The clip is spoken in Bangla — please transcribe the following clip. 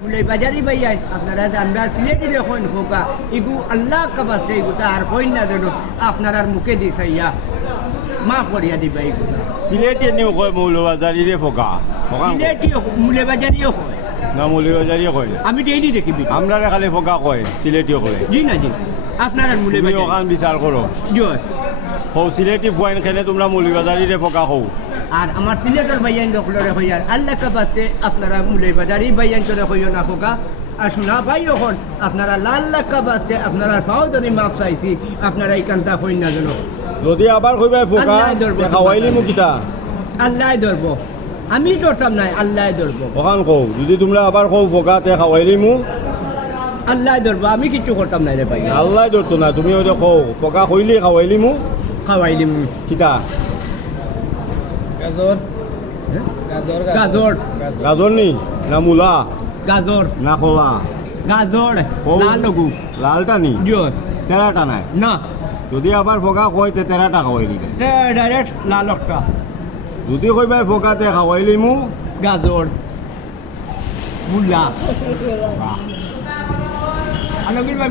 মুলাই বাজারি ভাইয়া আপনারা আমরা সিলেটি দেখুন হোকা ইগু আল্লাহ কাবাতে ইগুতা আর কইন না যেন আপনার মুখে দিছাইয়া মাফ করিয়া দিবা ইগুতা সিলেটে নিউ কয় মৌলবাজারিরে ফোকা সিলেটি মুলাই বাজারিও হয় না মৌলবাজারিও কয় আমি ডেইলি দেখিবি আমরা খালি ফোকা কয় সিলেটিও কয় জি না জি আপনার মুলাই তুমি বাজারি ওখান বিচার করো জয় হৌ সিলেটি ফুয়াইন খেলে তোমরা মৌলবাজারিরে ফোকা হও আর আমার সিলেটের ভাইয়ান দখলরে হইয়ার আল্লাহ কাবাতে আপনারা মুলাই বাজারি ভাইয়ান চলে হইও না হোকা আর শোনা ভাই যখন আপনারা লাল লাক্কা বাঁচতে আপনারা ফাউদনি মাপ চাইছি আপনারা এই কান্তা হইন না যেন যদি আবার কইবাই ফোকা আল্লাহ ধরবো খাওয়াইলি মুকিতা আল্লাহ ধরব আমি ধরতাম নাই আল্লাহ ধরব ওখান কও যদি তোমরা আবার কও ফোকা তে খাওয়াইলি মু আল্লাহ ধরব আমি কিচ্ছু করতাম নাই রে ভাই আল্লাহ ধরতো না তুমি ওই কও ফোকা কইলি খাওয়াইলি মু খাওয়াইলিম কিতা গাজর গাজর গাজর নি না মূলা গাজর না খোলা গাজর কও। লাল লগু লালটা নি জয় তেরাটা নাই না যদি আবার ফোকা কয় তে তেরাটা খাওয়াইলি ডাইরেক্ট লাল একটা যদি কইবাই ফোকা তে খাওয়াইলি মু গাজর মূলা আলগীর ভাই